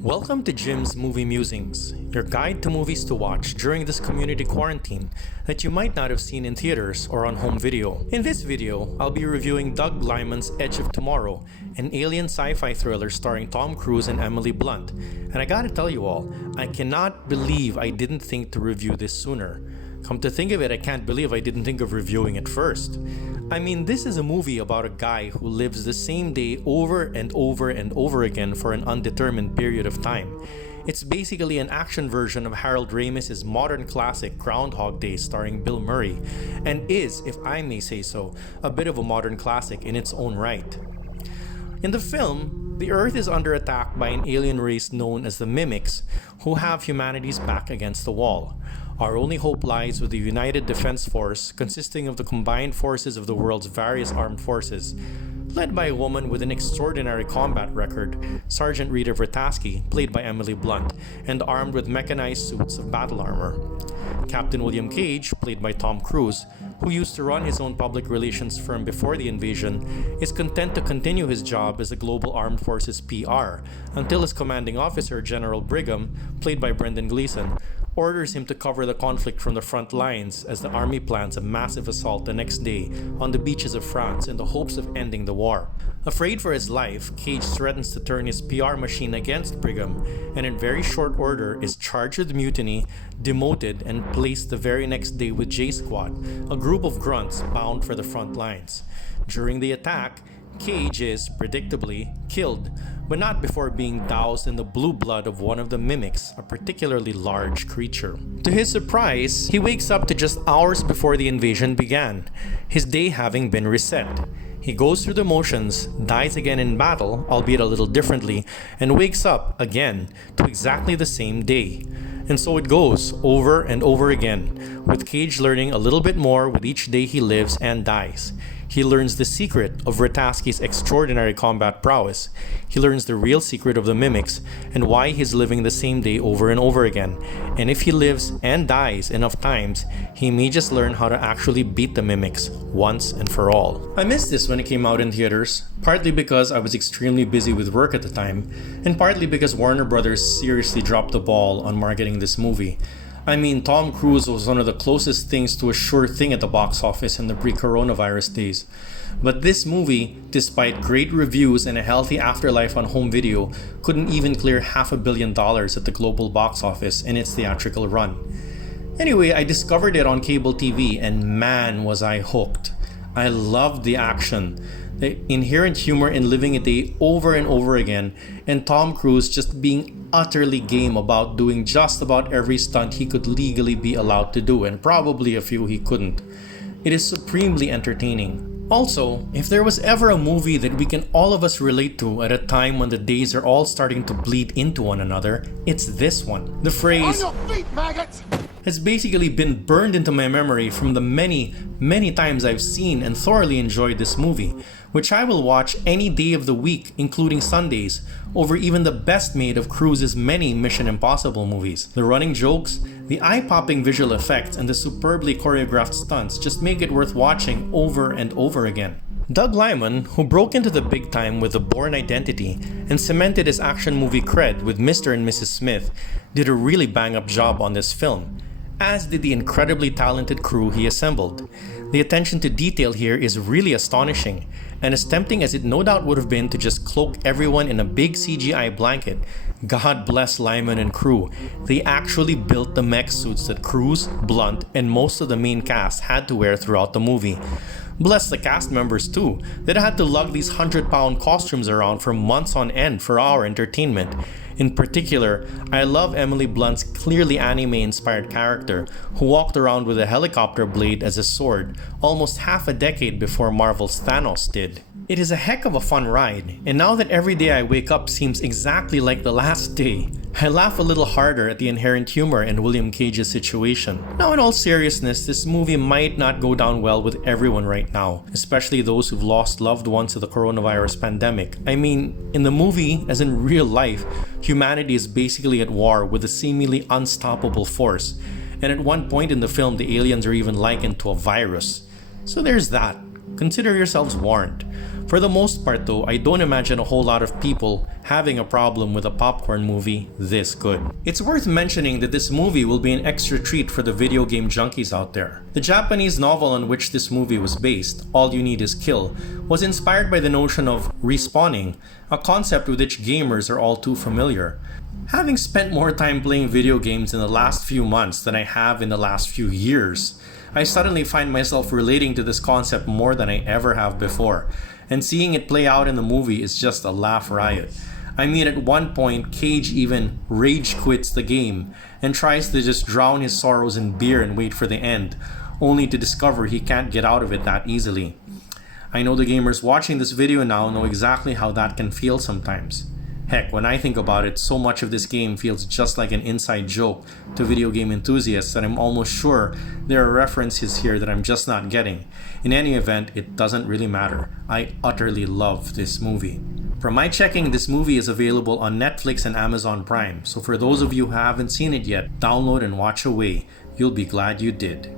Welcome to Jim's Movie Musings, your guide to movies to watch during this community quarantine that you might not have seen in theaters or on home video. In this video, I'll be reviewing Doug Liman's Edge of Tomorrow, an alien sci-fi thriller starring Tom Cruise and Emily Blunt. And I gotta tell you all, I cannot believe I didn't think to review this sooner. Come to think of it, I can't believe I didn't think of reviewing it first. I mean, this is a movie about a guy who lives the same day over and over and over again for an undetermined period of time. It's basically an action version of Harold Ramis's modern classic Groundhog Day starring Bill Murray, and is, if I may say so, a bit of a modern classic in its own right. In the film, the Earth is under attack by an alien race known as the Mimics, who have humanity's back against the wall. Our only hope lies with the United Defense Force, consisting of the combined forces of the world's various armed forces, led by a woman with an extraordinary combat record, Sergeant Rita Vrataski, played by Emily Blunt, and armed with mechanized suits of battle armor. Captain William Cage, played by Tom Cruise, who used to run his own public relations firm before the invasion, is content to continue his job as a global armed forces PR until his commanding officer, General Brigham, played by Brendan Gleeson, orders him to cover the conflict from the front lines as the army plans a massive assault the next day on the beaches of France in the hopes of ending the war. Afraid for his life, Cage threatens to turn his PR machine against Brigham, and in very short order is charged with mutiny, demoted, and placed the very next day with J Squad, a group of grunts bound for the front lines. During the attack, Cage is, predictably, killed, but not before being doused in the blue blood of one of the Mimics, a particularly large creature. To his surprise, he wakes up to just hours before the invasion began, his day having been reset. He goes through the motions, dies again in battle, albeit a little differently, and wakes up again to exactly the same day. And so it goes, over and over again, with Cage learning a little bit more with each day he lives and dies. He learns the secret of Vrataski's extraordinary combat prowess. He learns the real secret of the Mimics and why he's living the same day over and over again. And if he lives and dies enough times, he may just learn how to actually beat the Mimics once and for all. I missed this when it came out in theaters, partly because I was extremely busy with work at the time, and partly because Warner Brothers seriously dropped the ball on marketing this movie. I mean, Tom Cruise was one of the closest things to a sure thing at the box office in the pre-coronavirus days. But this movie, despite great reviews and a healthy afterlife on home video, couldn't even clear $500 million at the global box office in its theatrical run. Anyway, I discovered it on cable TV, and man was I hooked. I loved the action, the inherent humor in living a day over and over again, and Tom Cruise just being utterly game about doing just about every stunt he could legally be allowed to do, and probably a few he couldn't. It is supremely entertaining. Also, if there was ever a movie that we can all of us relate to at a time when the days are all starting to bleed into one another, it's this one. The phrase, "On your feet, maggots!" has basically been burned into my memory from the many times I've seen and thoroughly enjoyed this movie, which I will watch any day of the week, including Sundays, over even the best made of Cruise's many Mission Impossible movies. The running jokes, the eye-popping visual effects, and the superbly choreographed stunts just make it worth watching over and over again. Doug Liman, who broke into the big time with The Bourne Identity and cemented his action movie cred with Mr. and Mrs. Smith, did a really bang-up job on this film, as did the incredibly talented crew he assembled. The attention to detail here is really astonishing, and as tempting as it no doubt would have been to just cloak everyone in a big CGI blanket, God bless Liman and crew, they actually built the mech suits that Cruise, Blunt, and most of the main cast had to wear throughout the movie. Bless the cast members too, that had to lug these 100-pound costumes around for months on end for our entertainment. In particular, I love Emily Blunt's clearly anime-inspired character, who walked around with a helicopter blade as a sword almost half a decade before Marvel's Thanos did. It is a heck of a fun ride, and now that every day I wake up seems exactly like the last day, I laugh a little harder at the inherent humor in William Cage's situation. Now, in all seriousness, this movie might not go down well with everyone right now, especially those who've lost loved ones to the coronavirus pandemic. I mean, in the movie, as in real life, humanity is basically at war with a seemingly unstoppable force. And at one point in the film, the aliens are even likened to a virus. So there's that. Consider yourselves warned. For the most part though, I don't imagine a whole lot of people having a problem with a popcorn movie this good. It's worth mentioning that this movie will be an extra treat for the video game junkies out there. The Japanese novel on which this movie was based, All You Need Is Kill, was inspired by the notion of respawning, a concept with which gamers are all too familiar. Having spent more time playing video games in the last few months than I have in the last few years, I suddenly find myself relating to this concept more than I ever have before, and seeing it play out in the movie is just a laugh riot. I mean, at one point, Cage even rage quits the game and tries to just drown his sorrows in beer and wait for the end, only to discover he can't get out of it that easily. I know the gamers watching this video now know exactly how that can feel sometimes. Heck, when I think about it, so much of this game feels just like an inside joke to video game enthusiasts that I'm almost sure there are references here that I'm just not getting. In any event, it doesn't really matter. I utterly love this movie. From my checking, this movie is available on Netflix and Amazon Prime, so for those of you who haven't seen it yet, download and watch away. You'll be glad you did.